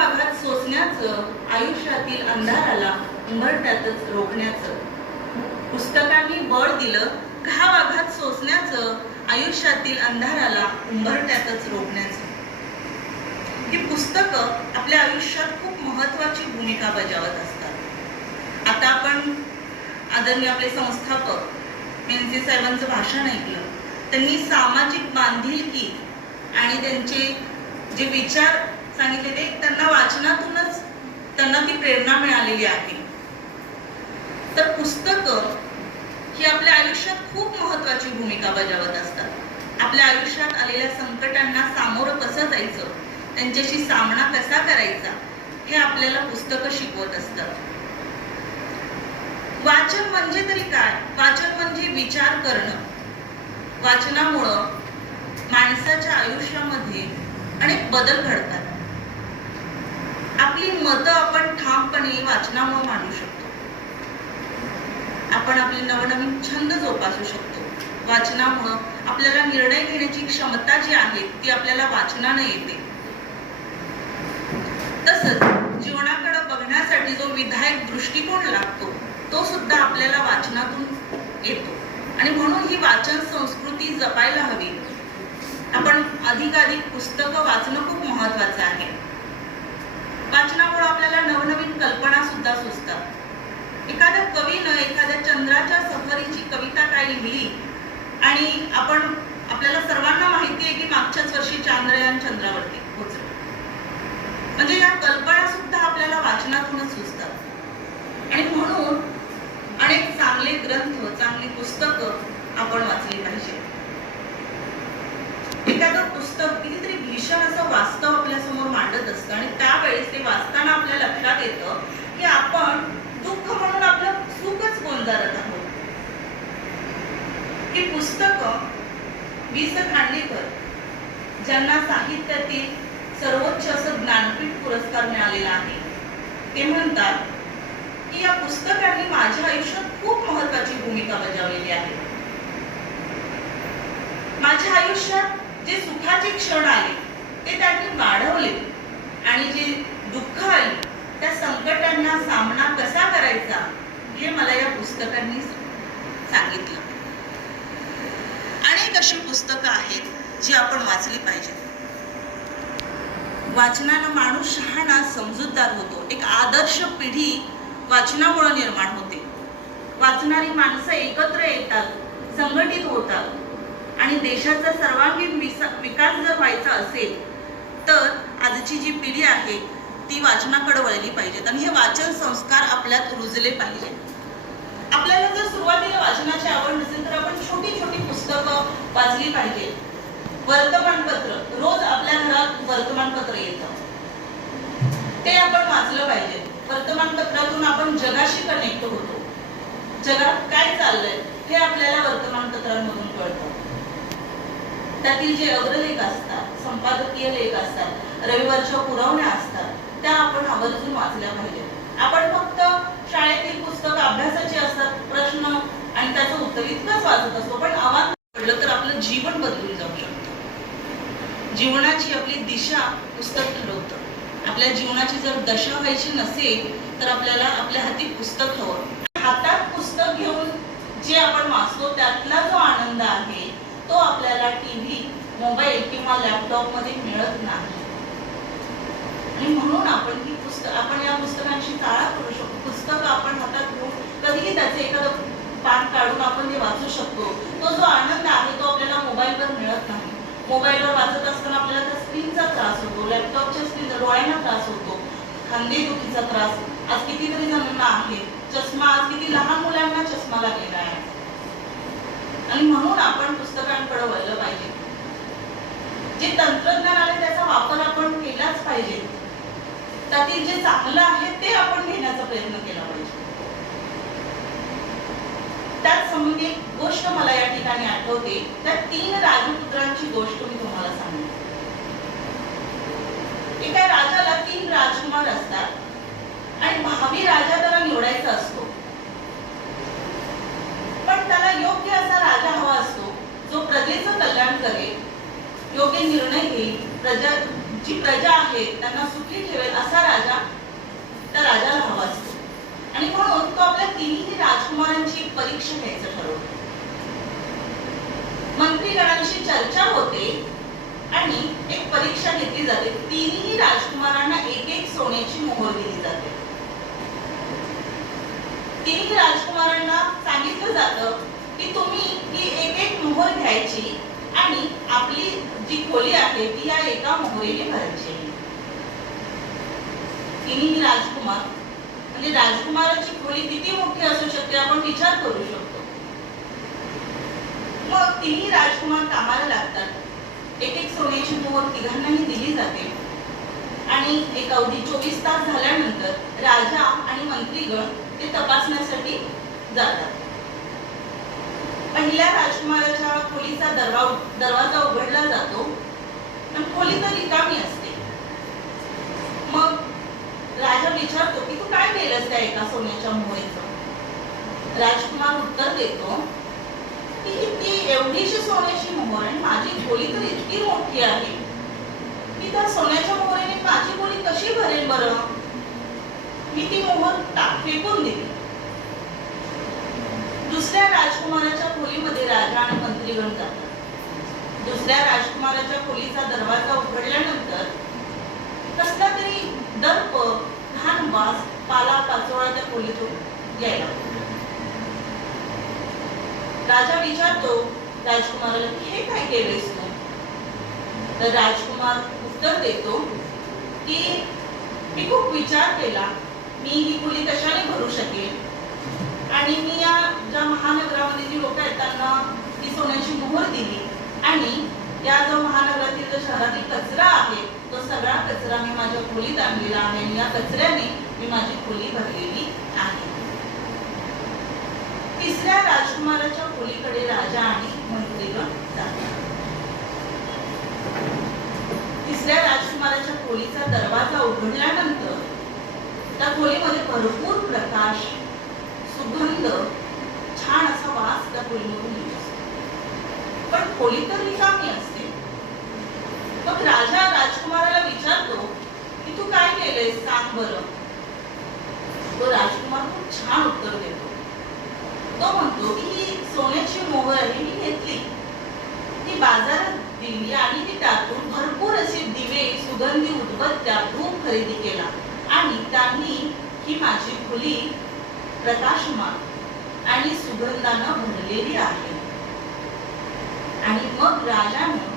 वाघात सोसण्याचं आयुष्यातील अंधाराला उंबरट्यातच रोखण्याचं. पुस्तकांनी बळ दिलं घा वाघात सोसण्याचं आयुष्यातील अंधाराला उंबरट्यातच रोखण्याचं. ही पुस्तकं आपल्या आयुष्यात खूप महत्वाची भूमिका बजावत असतात. आता आपण आदरणीय आपले संस्थापक एन साहेबांचं भाषण ऐकलं. त्यांनी सामाजिक बांधिलकी आणि त्यांचे जे विचार सांगितले ते त्यांना वाचनातूनच त्यांना ती प्रेरणा मिळालेली आहे. तर पुस्तकं ही आपल्या आयुष्यात खूप महत्वाची भूमिका बजावत असतात. आपल्या आयुष्यात आलेल्या संकटांना सामोरं कसं जायचं? त्यांच्याशी सामना कसा करायचा? हे आपल्याला पुस्तकं शिकवत असतात. वाचन म्हणजे तरी काय? वाचन म्हणजे विचार करणं. वाचनामुळं माणसाच्या आयुष्यामध्ये अनेक बदल घडतात. आपली मतं आपण ठामपणे वाचनामुळे मांडू शकतो. आपण आपले नवनवीन छंद जोपासू शकतो. वाचनामुळं आपल्याला निर्णय घेण्याची क्षमता जी आहे ती आपल्याला वाचनानं येते. तसंच जीवनाकडे बघण्यासाठी जो विधायक दृष्टिकोन लागतो तो सुद्धा आपल्याला वाचनातून येतो. आणि म्हणून ही वाचन संस्कृती जपायला हवी. आपण अधिकाधिक पुस्तकं वाचणं खूप महत्वाचं आहे. वाचनामुळे आपल्याला नवनवीन कल्पना सुद्धा सुचतात. एखाद्या कवीनं एखाद्या चंद्राच्या सफरीची कविता काय लिहिली? आणि आपण आपल्याला सर्वांना माहिती आहे की मागच्याच वर्षी चांद्रयान चंद्रावरती पोहोचलं. म्हणजे या कल्पना सुद्धा आपल्याला वाचनातूनच सुचतात. आणि म्हणून अनेक चांगले ग्रंथ चांगली पुस्तकं आपण वाचली पाहिजे एखादं पुस्तक कितीतरी भीषण असं वास्तव आपल्यासमोर मांडत असतं. आणि त्यावेळेस ते वाचताना आपल्या लक्षात येतं की आपण दुःख म्हणून आपलं सुखच गोंधळत आहोत. ही पुस्तकं वि स खांडेकर ज्यांना साहित्यातील सर्वोच्च असं ज्ञानपीठ पुरस्कार मिळालेला आहे ते म्हणतात की या पुस्तकांनी माझ्या आयुष्यात खूप महत्वाची भूमिका बजावलेली आहे. माझ्या आयुष्यात जे सुखाचे क्षण आले ते त्यांनी वाढवले. आणि जे दुःख आली त्या संकटांना सामना कसा करायचा हे मला या पुस्तकांनी सांगितलं. अनेक अशी पुस्तकं आहेत जी आपण वाचली पाहिजेत. वाचनानं माणूस शहाणा समजूतदार होतो. एक आदर्श पिढी वाचनामुळे निर्माण होते. वाचणारी माणसं एकत्र येतात संघटित होतात. आणि देशाचा सर्वांगीण विकास जर व्हायचा असेल तर आजची जी पिढी आहे ती वाचनाकडे वळली पाहिजेत. आणि हे वाचन संस्कार आपल्यात रुजले पाहिजेत. आपल्याला जर सुरुवातीला वाचनाची आवड नसेल तर आपण छोटी छोटी पुस्तकं वाचली पाहिजे. वर्तमानपत्र. रोज आपल्या घरात वर्तमानपत्र येतं. ते आपण वाचलं पाहिजे. वर्तमानपत्रातून आपण जगाशी कनेक्ट होतो. जगात काय चाललंय हे आपल्याला वर्तमानपत्रांमधून कळतं. त्यातील जे अग्रलेख असतात संपादकीय लेख असतात रविवारच्या पुरवण्या असतात त्या आपण आवर्जून वाचल्या पाहिजेत. आपण फक्त शाळेतील पुस्तक अभ्यासाची असतात प्रश्न आणि त्याचं उत्तर इतकंच वाचत असतो पण आव्हान पडलं तर आपलं जीवन बदलून जाऊ शकतं. जीवनाची आपली दिशा पुस्तक ठरवतं. आपल्या जीवनाची जर दशा व्हायची नसेल तर आपल्याला आपल्या हाती पुस्तक हवं. हातात पुस्तक घेऊन जे आपण वाचतो त्यातला जो आनंद आहे तो आपल्याला टीव्ही मोबाईल किंवा लॅपटॉपमध्ये मिळत नाही. आणि म्हणून आपण ही पुस्तक आपण या पुस्तकांची ताळा करू शकतो. पुस्तक आपण हातात घेऊन कधीही त्याचे एखादं पान काढून आपण ते वाचू शकतो. तो जो आनंद आहे तो आपल्याला मोबाईलवर मिळत नाही. मोबाईलवर वाचत असताना आपल्याला त्या स्क्रीनचा त्रास होतो लॅपटॉपच्या स्क्रीनचा डोळ्यांना त्रास होतो खांदेदुखीचा त्रास. आज कितीतरी जणांना आहे चष्मा आज किती लहान मुलांना चष्मा लागलेला आहे. आणि म्हणून आपण पुस्तकांकडे वळलं पाहिजे. जे तंत्रज्ञान आले त्याचा वापर आपण केलाच पाहिजे. त्यातील जे चांगलं आहे ते आपण घेण्याचा प्रयत्न केला पाहिजे. त्याच संबंधी एक गोष्ट मला या ठिकाणी आठवते. त्या तीन राजपुत्रांची गोष्ट मी तुम्हाला सांगते एका राजाला तीन राजकुमार असतात. आणि भावी राजा त्याला निवडायचा असतो पण त्याला योग्य असा राजा हवा असतो जो प्रजेचं कल्याण करेल योग्य निर्णय घेईल प्रजा जी प्रजा आहे त्यांना सुखी ठेवेल असा राजा त्या राजाला हवा असतो. आणि म्हणून तो आपल्या तिन्ही राजकुमारांची परीक्षा घ्यायचं ठरवतो. मंत्रीगणांशी चर्चा होते आणि एक परीक्षा घेतली जाते. तिन्ही राजकुमारांना एक एक सोन्याची मोहर दिली जाते. तिन्ही राजकुमारांना सांगितलं जातं की तुम्ही ही एक एक मोहर घ्यायची आणि आपली जी खोली आहे ती या एका मोहरीने भरायची. आहे. तिन्ही राजकुमार. म्हणजे राजकुमाराची खोली किती मोठी असू शकते आपण विचार करू शकतो. मग तिन्ही राजकुमार कामाला लागतात. एक एक सोन्याची मोहर तिघांनाही दिली जाते. आणि एक अवधी चोवीस तास झाल्यानंतर राजा आणि मंत्रीगण ते तपासण्यासाठी जातात. पहिल्या राजकुमाराच्या खोलीचा दरवा दरवाजा उघडला जातो. पण खोली तर रिकामी असते. मग राजा विचारतो की तू काय केलंस त्या एका सोन्याच्या मोहरीचं? राजकुमार उत्तर देतो की ती एवढीशी सोन्याची मोहर आणि माझी खोली तर इतकी मोठी आहे की त्या सोन्याच्या मोहरीने माझी खोली कशी भरेल बरं? मी ती मोहर टाक फेकून दिली. राजकुमाराच्या खोलीमध्ये राजा आणि मंत्रीगण जातात. दुसऱ्या राजकुमाराच्या खोलीचा दरवाजा उघडल्यानंतर कसला तरी दर्प घाण वास पाला पाचोळा त्या खोलीतून यायला राजा विचारतो राजकुमाराला हे काय केलेस तू? तर राजकुमार उत्तर देतो की मी खूप विचार केला. मी ही खोली कशाने भरू शकेल आणि मी या ज्या महानगरामध्ये जी लोक आहेत त्यांना ती सोन्याची मोहर दिली. आणि या जो महानगरातील जो शहरातील कचरा आहे तो सगळा कचरा मी माझ्या खोलीत आणलेला आहे आणि या कचऱ्याने मी माझी खोली भरलेली आहे. तिसऱ्या राजकुमाराच्या खोलीकडे राजा आणि मंत्रीगण जातात. तिसऱ्या राजकुमाराच्या खोलीचा दरवाजा उघडल्यानंतर त्या खोलीमध्ये भरपूर प्रकाश सुगंध छान असा वास त्या खोलीमधून खोली तर रिकामी असते. मग राजा राजकुमाराला विचारतो की तू काय केलंयस? सांग बरं. तो राजकुमार खूप छान उत्तर देतो. तो म्हणतो की ही सोन्याची मोहर आहे मी घेतली. ती बाजारात दिली आणि ती टाकून भरपूर असे दिवे सुगंधी उदबत्त्या धूप खरेदी केला. आणि त्यांनी ही माझी खोली प्रकाशमान आणि सुगंधानं भरलेली आहे. आणि मग राजाने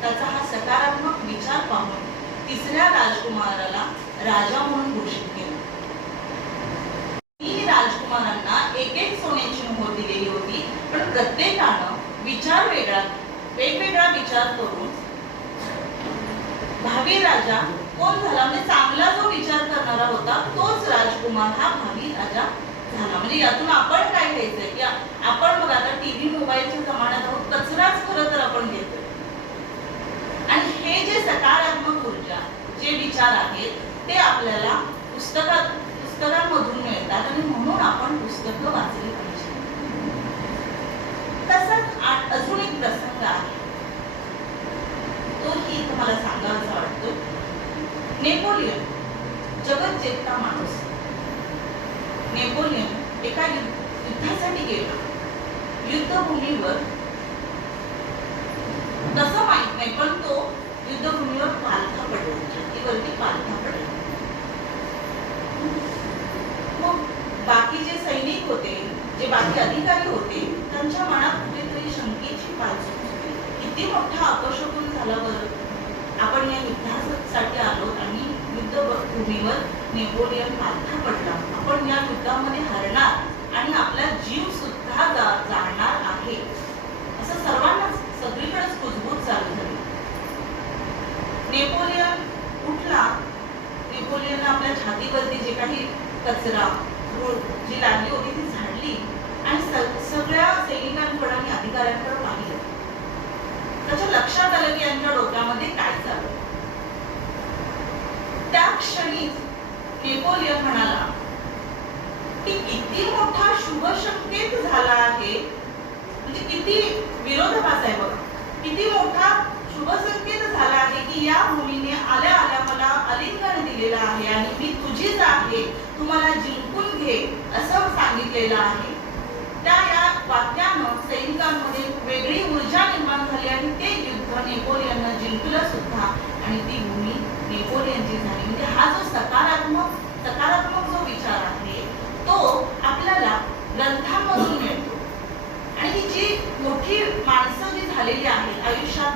त्याचा हा सकारात्मक विचार पाहून तिसऱ्या राजकुमाराला राजा म्हणून घोषित केला. तीन राजकुमारांना एक एक सोन्याची मोहर दिलेली होती पण प्रत्येकानं विचार वेगळा वेगवेगळा विचार करून भावी राजा कोण झाला? म्हणजे चांगला जो विचार करणारा होता तोच राजकुमार हा भावी राजा झाला. म्हणजे यातून आपण काय घ्यायचंय की आपण बघा आता टीव्ही मोबाईलच्या जमान्यात आहोत कचराच खरं तर आपण घेतोय. आणि हे जे सकारात्मक ऊर्जा जे विचार आहेत ते आपल्याला पुस्तकात पुस्तकांमधून मिळतात आणि म्हणून आपण पुस्तकं वाचली पाहिजे. तसंच अजून एक प्रसंग आहे. तोही तुम्हाला सांगावासा वाटतो. नेपोलियन जगत जेता माणूस नेपोलियन एका युद्धासाठी गेला. युद्धभूमीवर तसं माहीत नाही पण तो युद्धभूमीवर पालथा पडला छातीवरती पालथा पडला. मग बाकी जे सैनिक होते जे बाकी अधिकारी होते त्यांच्या मनात कुठेतरी शंकेची पाल किती मोठा अपशकून झाला बरं आपण या युद्धासाठी आलो आणि युद्धभूमीवर नेपोलियन पालथा पडला आपण या युद्धामध्ये हरणार आणि आपला जीव सुद्धा जा- जाणार आहे असं सर्वांना सगळीकडेच कुजबूज चालू झाली नेपोलियन उठला नेपोलियन आपल्या छातीवरती जे काही कचरा जी लागली होती ती झाडली आणि सगळ्या सैनिकांकडे आणि अधिकाऱ्यांकडे पाहिलं त्याच्या लक्षात आलं की यांच्या डोक्यामध्ये काय चालू त्या क्षणीच नेपोलियन म्हणाला की किती मोठा शुभशंकेत झाला आहे. म्हणजे किती विरोधाभास आहे बघा. किती मोठा शुभसंकेत झाला आहे की या मुलीने आल्या आल्या अलिंगन दिलेलं आहे आणि मी तुझीच आहे तुम्हाला जिंकून घे असं सांगितलेलं आहे. त्या या वाक्यानं सैनिकांमध्ये वेगळी ऊर्जा निर्माण झाली आणि ते युद्ध नेपोलियननं जिंकलं सुद्धा. आणि ती भूमी नेपोलियनची झाली. म्हणजे हा जो सकारात्मक सकारात्मक जो विचार आहे तो आपल्याला ग्रंथांमधून मिळतो. आणि ही जी मोठी माणसं जी झालेली आहेत आयुष्यात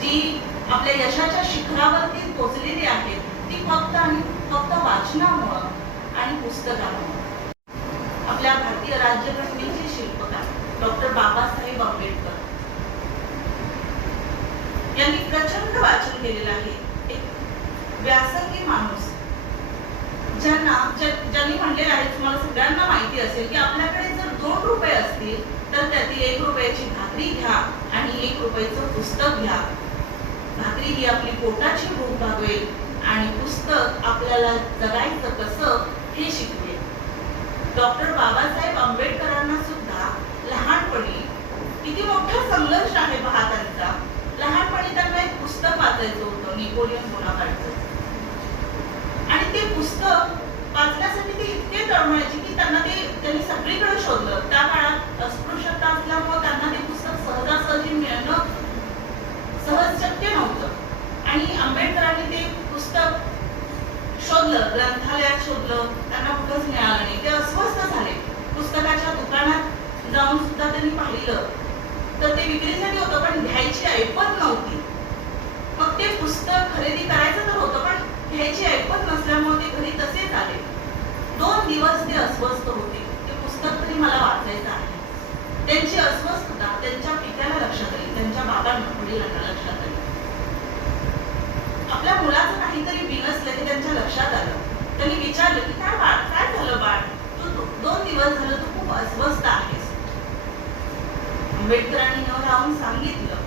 जी आपल्या यशाच्या शिखरावरती पोचलेली आहेत ती फक्त आणि फक्त वाचनामुळं आणि पुस्तकामुळं. आपल्या भारतीय राज्यघटनेचे शिल्पकार डॉक्टर बाबासाहेब आंबेडकर. यांनी प्रचंड वाचन केलेलं आहे. एक व्यासंगी माणूस. ज्यांना ज्यांनी म्हणलेलं आहे तुम्हाला सगळ्यांना माहिती असेल की आपल्याकडे जर दोन रुपये असतील तर त्यातील एक रुपयाची भाकरी घ्या आणि एक रुपयाचं पुस्तक घ्या. भाकरी ही आपली पोटाची भूक भागवेल आणि पुस्तक आपल्याला जगायचं कसं हे शिकवेल. डॉक्टर बाबासाहेब आंबेडकरांना सुद्धा लहानपणी किती मोठा संघर्ष आहे पहा त्यांचा लहानपणी त्यांना एक पुस्तक वाचायचं होतं निकोलियन बोनापार्टचं आणि ते पुस्तक वाचण्यासाठी ते इतके तळमळायचे की त्यांना ते त्यांनी सगळीकडे शोधलं. त्या काळात अस्पृश्यता असल्यामुळे त्यांना ते पुस्तक सहजासहजी मिळणं सहज शक्य नव्हतं. आणि आंबेडकरांनी ते पुस्तक शोधलं ग्रंथालयात शोधलं त्यांना कुठंच मिळालं नाही. ते अस्वस्थ झाले. पुस्तकाच्या दुकानात जाऊन सुद्धा त्यांनी पाहिलं. तर ते विक्रीसाठी होतं पण घ्यायची ऐपत नव्हती. मग ते पुस्तक खरेदी करायचं तर होतं पण घ्यायची ऐपत नसल्यामुळे ते घरी तसेच आले. दोन दिवस ते अस्वस्थ होते. ते पुस्तक तरी मला वाचायचं आहे. त्यांची अस्वस्थता त्यांच्या पित्याला लक्षात आली त्यांच्या बाबांना वडिलांना लक्षात आली आपल्या मुलाचं काहीतरी बिनसलं हे त्यांच्या लक्षात आलं. त्यांनी विचारलं की काय बाळ? काय झालं बाळ? तू दोन दिवस झालं तू खूप अस्वस्थ आहेस. आंबेडकरांनी न राहून सांगितलं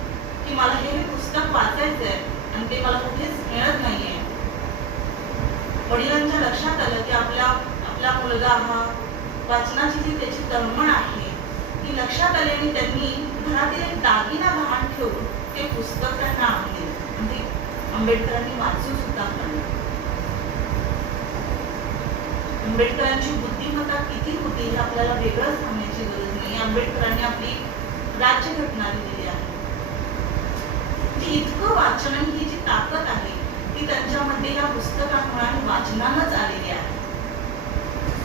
की मला हे पुस्तक वाचायचंय आणि ते मला कुठेच मिळत नाहीये. वडिलांच्या लक्षात आलं की आपला आपला मुलगा हा वाचनाची जी त्याची तळमळ आहे ती लक्षात आले आणि त्यांनी घरातील एक दागिना गहाण ठेवून ते पुस्तक त्यांना आणले. म्हणजे आंबेडकरांनी वाचून सुद्धा काढलं आंबेडकरांची बुद्धिमत्ता किती होती हे आपल्याला वेगळं सांगण्याची गरज नाही. आंबेडकरांनी आपली राज्यघटना लिहिलेली आहे. जी इतकं वाचन ही जी ताकद आहे ती त्यांच्यामध्ये या पुस्तकामुळे आणि वाचनानच आलेली आहे.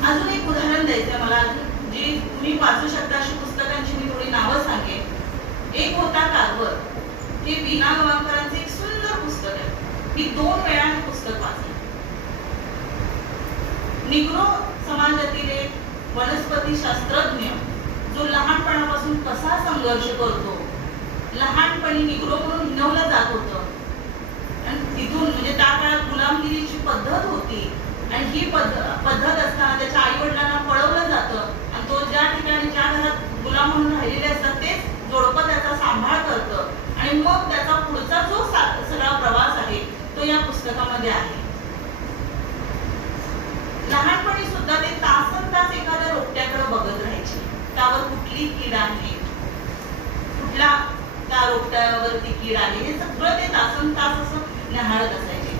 अजून एक उदाहरण द्यायचं मला. जी तुम्ही वाचू शकता अशी पुस्तक नावं सांगेन. एक होता कारवर हे विना गवाणकरांचे एक सुंदर पुस्तक आहे. मी दोन वेळा हे पुस्तक वाचले. निग्रो समाजातील एक वनस्पती शास्त्रज्ञ जो लहानपणापासून कसा संघर्ष करतो लहानपणी निग्रो म्हणून हिनवलं जातो होतं आणि तिथून म्हणजे त्या काळात गुलामगिरीची पद्धत होती आणि ही पद्धत पद्धत असताना त्याच्या आई वडिलांना पळवलं जातं आणि तो ज्या ठिकाणी ज्या घरात गुलाम म्हणून राहिलेले असतात तेच जोडपं त्याचा सांभाळ करतं आणि मग त्याचा पुढचा जो सा- सगळा प्रवास आहे तो या पुस्तकामध्ये आहे लहानपणी सुद्धा ते तासन तास एखाद्या रोपट्याकडे बघत राहायचे त्यावर कुठली कीड आहे कुठल्या त्या ही राणी. हे सगळं ते तासन तास असं न्याहाळत असायचे.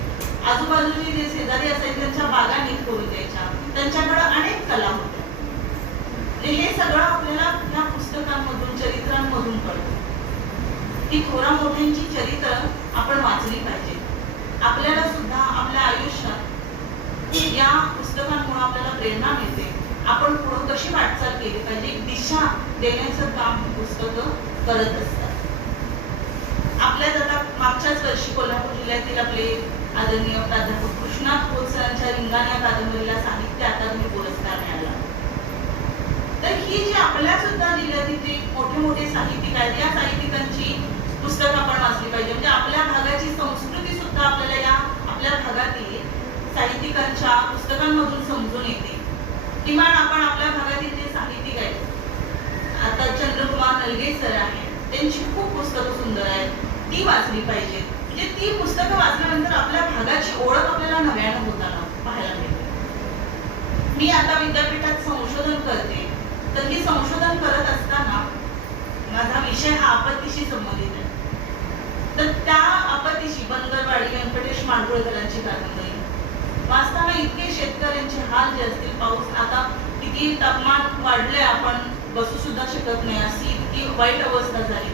आजूबाजूचे जे शेजारी असायचे त्यांच्या बागा नीट करून द्यायच्या त्यांच्याकडे अनेक कला होत्या. म्हणजे हे सगळं आपल्याला या पुस्तकांमधून चरित्रांमधून कळतं. ही थोरा मोठ्यांची चरित्र आपण वाचली पाहिजे. आपल्याला सुद्धा आपल्या आयुष्यात या पुस्तकांमुळे आपल्याला प्रेरणा मिळते. आपण पुढे कशी वाटचाल केली पाहिजे दिशा देण्याचं काम पुस्तकं करत असतात. आपल्याच आता मागच्याच वर्षी कोल्हापूर जिल्ह्यातील आपले आदरणीय प्राध्यापक कृष्णा खोतसरांच्या रिंगाण या कादंबरीला साहित्य अकादमी पुरस्कार मिळाला. तर ही जी आपल्या सुद्धा जिल्ह्यातील जे मोठे मोठे साहित्यिक आहेत या साहित्यिकांची पुस्तकं आपण वाचली पाहिजे. म्हणजे आपल्या भागाची संस्कृती सुद्धा आपल्याला या आपल्या भागातील साहित्यिकांच्या पुस्तकांमधून समजून येते. किमान आपण आपल्या भागातील जे साहित्यिक आहेत आता चंद्रकुमार नलगे सर आहेत त्यांची खूप पुस्तकं सुंदर आहेत. ती वाचली पाहिजेत म्हणजे ती पुस्तकं वाचल्यानंतर आपल्या भागाची ओळख आपल्याला नव्यानं होताना पाहायला मिळते. मी आता विद्यापीठात संशोधन करते. तर मी संशोधन करत असताना माझा विषय हा आपत्तीशी संबंधित आहे. तर त्या आपत्तीशी मांडुळकरांची कादंबरी वाचताना इतके शेतकऱ्यांचे हाल जे असतील पाऊस आता किती तापमान वाढलंय आपण बसू सुद्धा शकत नाही अशी इतकी वाईट अवस्था झाली.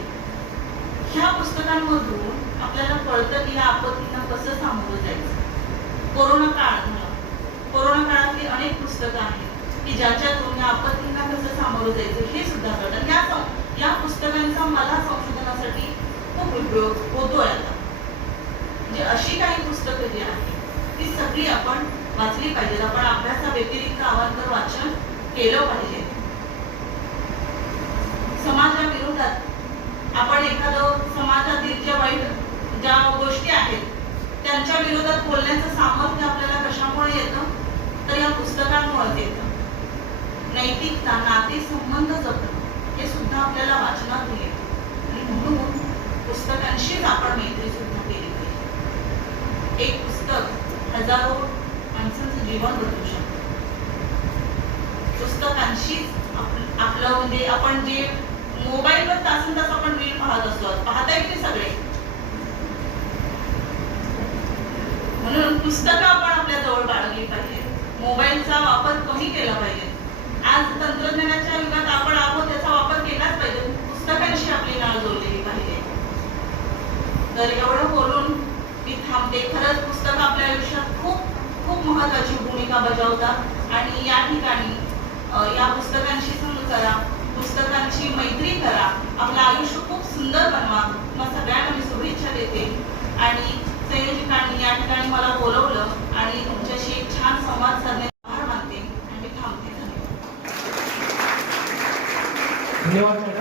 ह्या पुस्तकांमधून आपल्याला कळतं की या आपत्तींना कसं सामोरं जायचं. कोरोना काळ कोरोना काळातली अनेक पुस्तकं आहेत की ज्याच्यातून या आपत्तींना कसं सामोरं जायचं हे सुद्धा कळतं. या या पुस्तकांचा मला संशोधनासाठी खूप उपयोग होतोय आता. म्हणजे अशी काही पुस्तकं जी आहेत ती सगळी आपण वाचली पाहिजेत. आपण अभ्यासा व्यतिरिक्त अवांतर वाचन केलं पाहिजे आपण एखादं समाजातील ज्या वाईट ज्या गोष्टी आहेत त्यांच्या विरोधात बोलण्याचं सामर्थ्य आपल्याला कशामुळे येतं? तर या पुस्तकांमुळेच येतं. नैतिकता नाते संबंध जपणं हे सुद्धा आपल्याला वाचनात येतं आणि म्हणून पुस्तकांशीच आपण मैत्री सुद्धा केली पाहिजे. एक पुस्तक हजारो माणसांचं जीवन बदलू शकतं. पुस्तकांशीच आपलं म्हणजे आपण जे मोबाईलवर तासन तास आपण रील पाहत असतो. पाहताय की सगळे? म्हणून पुस्तकं आपण आपल्या जवळ बाळगली पाहिजे मोबाईलचा वापर कमी केला पाहिजे. आज तंत्रज्ञानाच्या युगात आपण आहोत त्याचा वापर केलाच पाहिजे. पुस्तकांशी आपली नाळ जोडलेली पाहिजे. तर एवढं बोलून मी थांबते. खरंच पुस्तक आपल्या आयुष्यात खूप खूप महत्वाची भूमिका बजावतात. आणि या ठिकाणी या पुस्तकांशी सुरू करा. पुस्तकांची मैत्री करा. आपलं आयुष्य खूप सुंदर बनवा. मग सगळ्यांना मी शुभेच्छा देते. आणि संयोजकांनी या ठिकाणी मला बोलवलं आणि तुमच्याशी एक छान संवाद साधण्याचा आभार मानते. आणि थांबते. धन्यवाद.